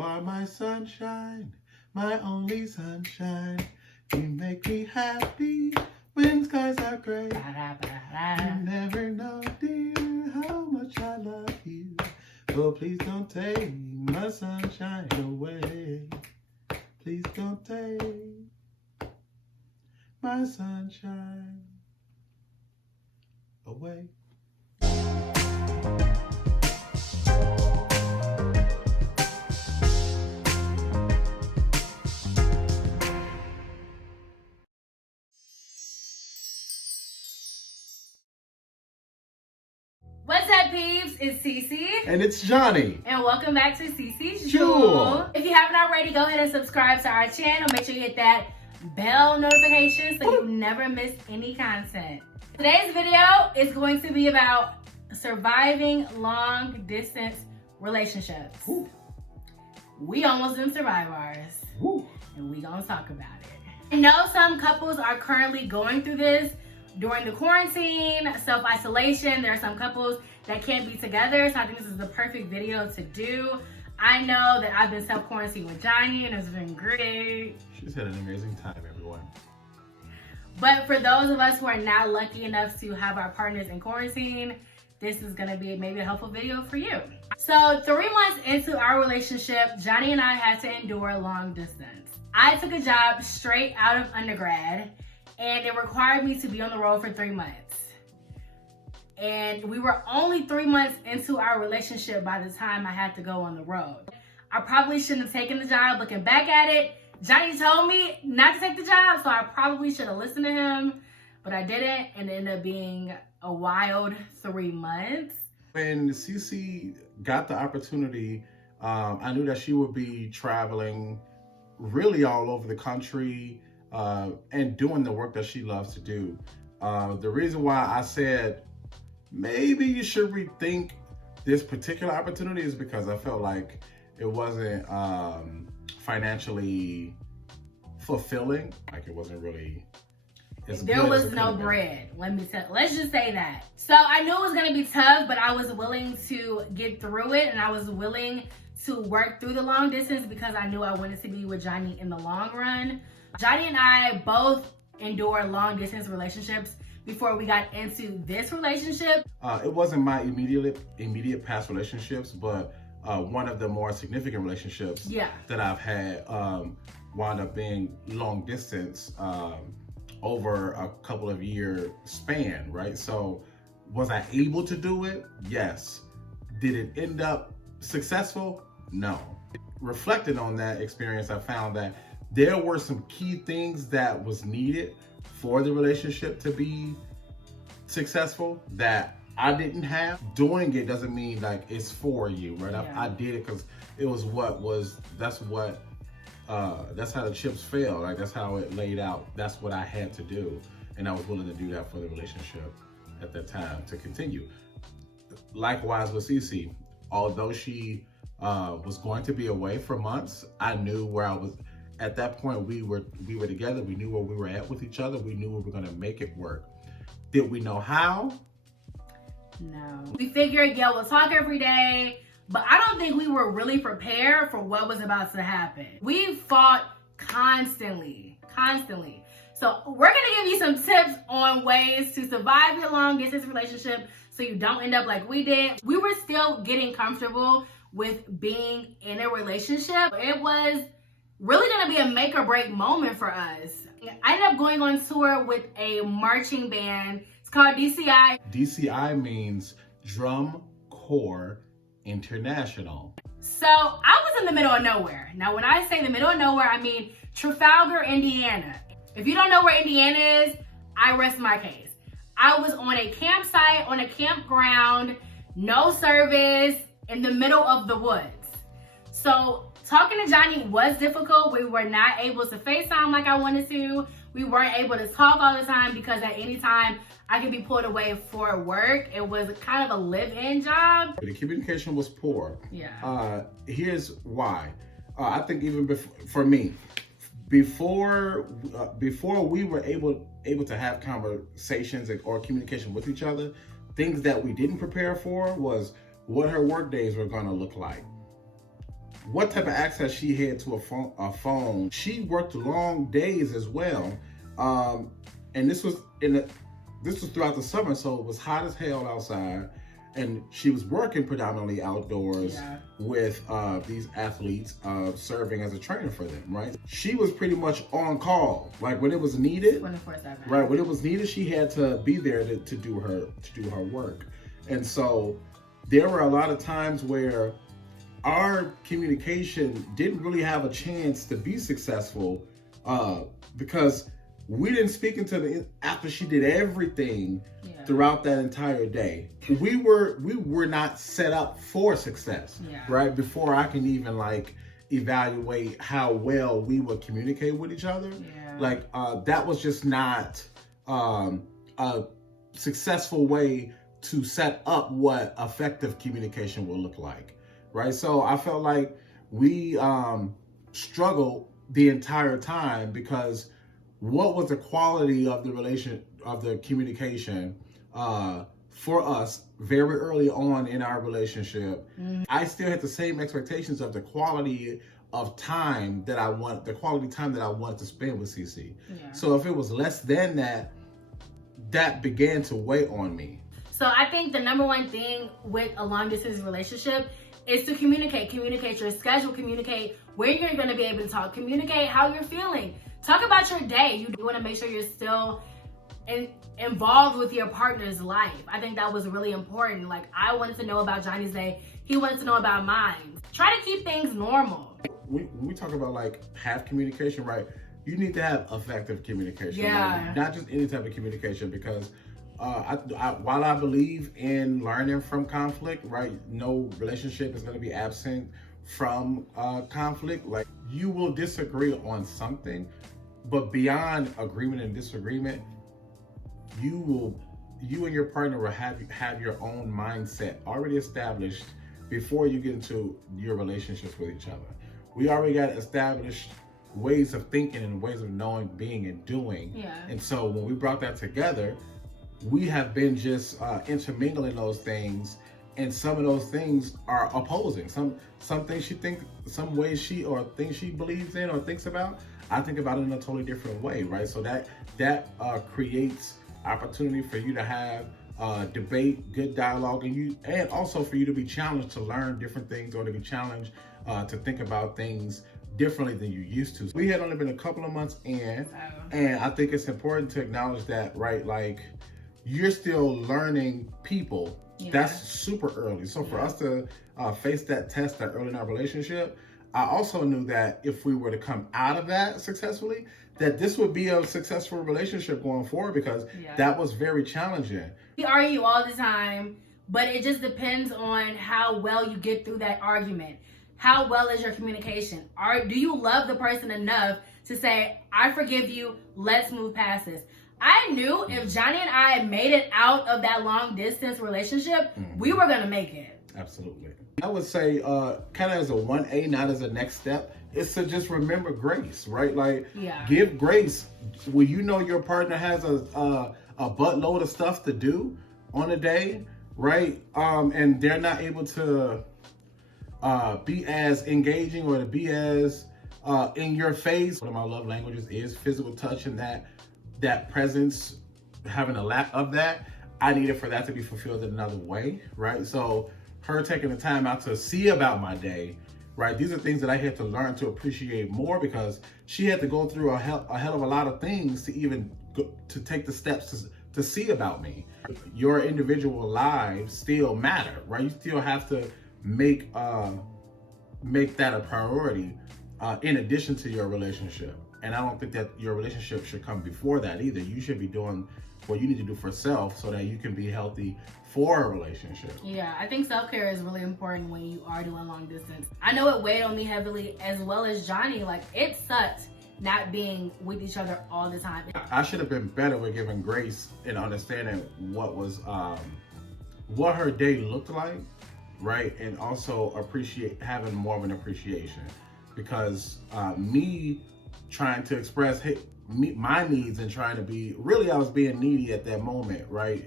You are my sunshine, my only sunshine. You make me happy when skies are gray. You never know, dear, how much I love you. So please don't take my sunshine away. Please don't take my sunshine away. What's up, peeps? It's Cece. And it's Johnny. And welcome back to Cece's Jewel. If you haven't already, go ahead and subscribe to our channel. Make sure you hit that bell notification so you never miss any content. Today's video is going to be about surviving long distance relationships. Ooh. We almost didn't survive ours. Ooh. And we gonna talk about it. I know some couples are currently going through this during the quarantine, self-isolation. There are some couples that can't be together, so I think this is the perfect video to do. I know that I've been self-quarantined with Johnny and it's been great. She's had an amazing time, everyone. But for those of us who are not lucky enough to have our partners in quarantine, this is gonna be maybe a helpful video for you. So 3 months into our relationship, Johnny and I had to endure long distance. I took a job straight out of undergrad, and it required me to be on the road for 3 months. And we were only 3 months into our relationship by the time I had to go on the road. I probably shouldn't have taken the job. Looking back at it, Johnny told me not to take the job, so I probably should have listened to him, but I didn't, and it ended up being a wild 3 months. When Cece got the opportunity, I knew that she would be traveling really all over the country, and doing the work that she loves to do. The reason why I said maybe you should rethink this particular opportunity is because I felt like it wasn't financially fulfilling. Like it wasn't really. There was no bread. Let's just say that. So I knew it was gonna be tough, but I was willing to get through it, and I was willing to work through the long distance because I knew I wanted to be with Johnny in the long run. Johnny and I both endured long distance relationships before we got into this relationship. It wasn't my immediate past relationships, but one of the more significant relationships that I've had wound up being long distance over a couple of year span, right? So was I able to do it? Yes. Did it end up successful? No. Reflecting on that experience, I found that there were some key things that was needed for the relationship to be successful that I didn't have. Doing it doesn't mean like it's for you, right? Yeah. I did it because it was that's how the chips fell. Like that's how it laid out. That's what I had to do. And I was willing to do that for the relationship at that time to continue. Likewise with Cece, although she was going to be away for months, I knew where I was. At that point, we were together. We knew where we were at with each other. We knew we were gonna make it work. Did we know how? No. We figured, yeah, we'll talk every day, but I don't think we were really prepared for what was about to happen. We fought constantly. So we're gonna give you some tips on ways to survive your long distance relationship so you don't end up like we did. We were still getting comfortable with being in a relationship. It was really gonna be a make or break moment for us. I ended up going on tour with a marching band. It's called DCI. DCI means Drum Corps International. So I was in the middle of nowhere. Now, when I say the middle of nowhere, I mean Trafalgar, Indiana. If you don't know where Indiana is, I rest my case. I was on a campsite, on a campground, no service, in the middle of the woods. So talking to Johnny was difficult. We were not able to FaceTime like I wanted to. We weren't able to talk all the time because at any time I could be pulled away for work. It was kind of a live-in job. The communication was poor. Yeah. Here's why. I think even for me, before we were able to have conversations or communication with each other, things that we didn't prepare for was what her work days were going to look like. what type of access she had to a phone. She worked long days as well. And this was throughout the summer, so it was hot as hell outside. And she was working predominantly outdoors with these athletes, serving as a trainer for them, right? She was pretty much on call, like when it was needed. 24/7. Right, when it was needed, she had to be there to do her work. And so there were a lot of times where our communication didn't really have a chance to be successful because we didn't speak until after she did everything throughout that entire day. We were not set up for success, right? Before I can even like evaluate how well we would communicate with each other. Like that was just not a successful way to set up what effective communication will look like, right? So I felt like we struggled the entire time because what was the quality of the communication for us very early on in our relationship. I still had the same expectations of the quality of time that I wanted to spend with CC. So if it was less than that, that began to weigh on me. So I think the number one thing with a long distance relationship is to communicate your schedule, communicate when you're going to be able to talk, communicate how you're feeling. Talk about your day. You want to make sure you're still involved with your partner's life. I think that was really important. Like, I wanted to know about Johnny's day. He wanted to know about mine. Try to keep things normal. When we talk about like have communication, right? You need to have effective communication. Right? Not just any type of communication, because while I believe in learning from conflict, right? No relationship is going to be absent from conflict. Like, you will disagree on something, but beyond agreement and disagreement, you and your partner will have your own mindset already established before you get into your relationships with each other. We already got established ways of thinking and ways of knowing, being, and doing. And so when we brought that together, we have been just intermingling those things, and some of those things are opposing. Some things she thinks, some ways or things she believes in or thinks about, I think about it in a totally different way, right? So that creates opportunity for you to have debate, good dialogue, and also for you to be challenged to learn different things, or to be challenged to think about things differently than you used to. We had only been a couple of months in, and I think it's important to acknowledge that, right? Like, you're still learning people. That's super early. So for us to face that test that early in our relationship, I also knew that if we were to come out of that successfully, that this would be a successful relationship going forward, because that was very challenging. We argue all the time, but it just depends on how well you get through that argument. How well is your communication? Do you love the person enough to say, I forgive you, let's move past this? I knew if Johnny and I made it out of that long distance relationship, we were gonna make it. Absolutely. I would say kind of as a 1A, not as a next step, is to just remember grace, right? Like, give grace. When you know your partner has a buttload of stuff to do on a day, right? And they're not able to be as engaging or to be as in your face. One of my love languages is physical touch, and that presence, having a lack of that, I needed for that to be fulfilled in another way, right? So her taking the time out to see about my day, right? These are things that I had to learn to appreciate more, because she had to go through a hell of a lot of things to even to take the steps to see about me. Your individual lives still matter, right? You still have to make that a priority in addition to your relationship. And I don't think that your relationship should come before that either. You should be doing what you need to do for self so that you can be healthy for a relationship. Yeah, I think self-care is really important when you are doing long distance. I know it weighed on me heavily, as well as Johnny. Like, it sucked not being with each other all the time. I should have been better with giving grace and understanding what her day looked like, right? And also having more of an appreciation, because me trying to express my needs and trying to be, really I was being needy at that moment, right?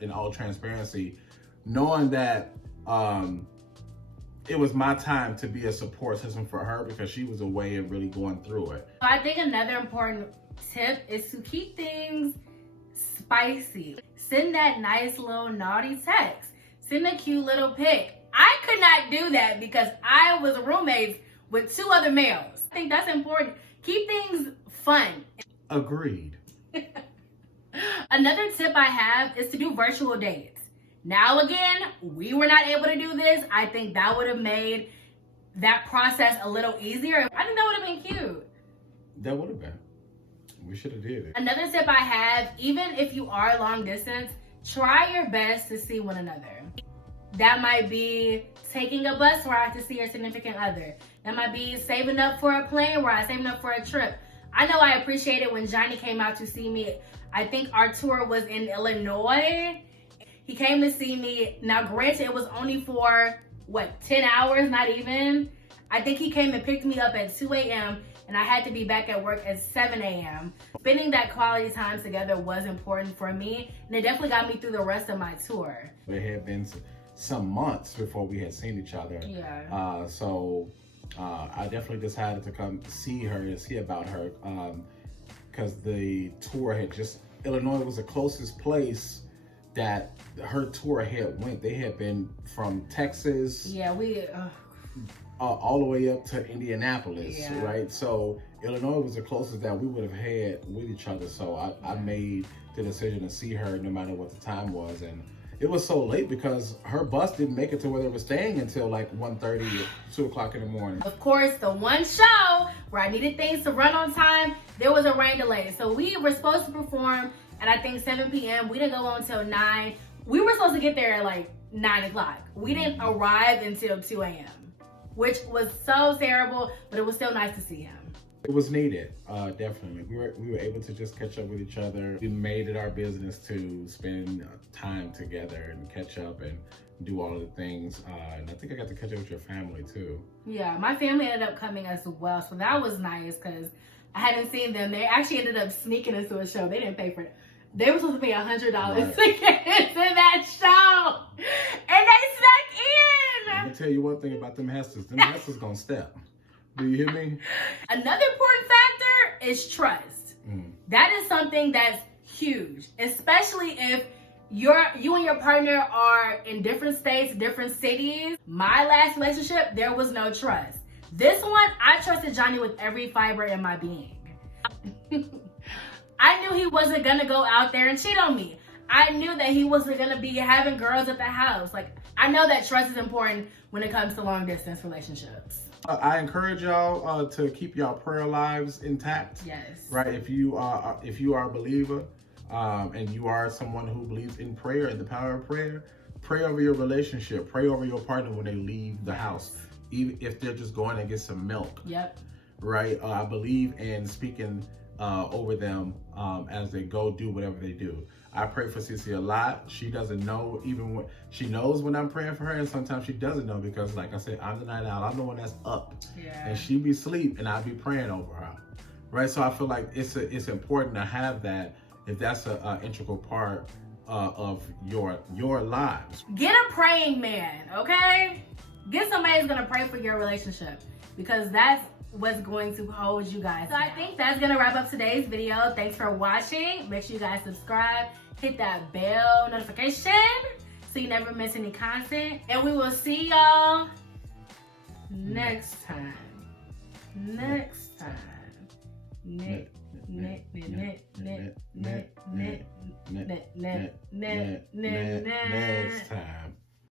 In all transparency, knowing that it was my time to be a support system for her because she was away and really going through it. I think another important tip is to keep things spicy. Send that nice little naughty text. Send a cute little pic. I could not do that because I was roommates with 2 other males. I think that's important. Keep things fun. Agreed. Another tip I have is to do virtual dates. Now again, we were not able to do this. I think that would have made that process a little easier. I think that would have been cute. That would have been. We should have did it. Another tip I have, even if you are long distance, try your best to see one another. That might be taking a bus ride to see your significant other. That might be saving up for a plane ride, saving up for a trip. I know I appreciate it when Johnny came out to see me. I think our tour was in Illinois. He came to see me. Now, granted, it was only for, 10 hours, not even. I think he came and picked me up at 2 a.m. and I had to be back at work at 7 a.m. Spending that quality time together was important for me, and it definitely got me through the rest of my tour. There had been some months before we had seen each other. Yeah. I definitely decided to come see her and see about her because the tour had Illinois was the closest place that her tour had went. They had been from Texas. Yeah, all the way up to Indianapolis, right? So Illinois was the closest that we would have had with each other. So I made the decision to see her no matter what the time was. And it was so late because her bus didn't make it to where they were staying until like 1:30 or 2 o'clock in the morning. Of course, the one show where I needed things to run on time, there was a rain delay. So we were supposed to perform at I think 7 p.m. We didn't go on until 9. We were supposed to get there at like 9 o'clock. We didn't arrive until 2 a.m., which was so terrible, but it was still nice to see him. It was needed, definitely. We were able to just catch up with each other. We made it our business to spend time together and catch up and do all of the things. And I think I got to catch up with your family too. Yeah, my family ended up coming as well, so that was nice because I hadn't seen them. They actually ended up sneaking into a show. They didn't pay for it. They were supposed to pay $100 to get into that show, and they snuck in. Let me tell you one thing about them Hesters. Them Hesters gonna step. Do you hear me? Another important factor is trust. That is something that's huge, especially if you and your partner are in different states, different cities. My last relationship, there was no trust. This one, I trusted Johnny with every fiber in my being. I knew he wasn't gonna go out there and cheat on me. I knew that he wasn't gonna be having girls at the house. Like, I know that trust is important when it comes to long distance relationships. I encourage y'all to keep y'all prayer lives intact. Yes. Right. If you are a believer, and you are someone who believes in prayer and the power of prayer, pray over your relationship. Pray over your partner when they leave the house, even if they're just going to get some milk. Yep. Right. I believe in speaking over them as they go do whatever they do. I pray for Cece a lot. She doesn't know, even when she knows when I'm praying for her, and sometimes she doesn't know because, like I said, I'm the night owl. I'm the one that's up, and she be asleep, and I be praying over her, right? So I feel like it's important to have that if that's an integral part of your lives. Get a praying man, okay? Get somebody who's gonna pray for your relationship because that's what's going to hold you guys. So I think that's gonna wrap up today's video. Thanks for watching. Make sure you guys subscribe, hit that bell notification so you never miss any content. And we will see y'all next time. Next time. Next time.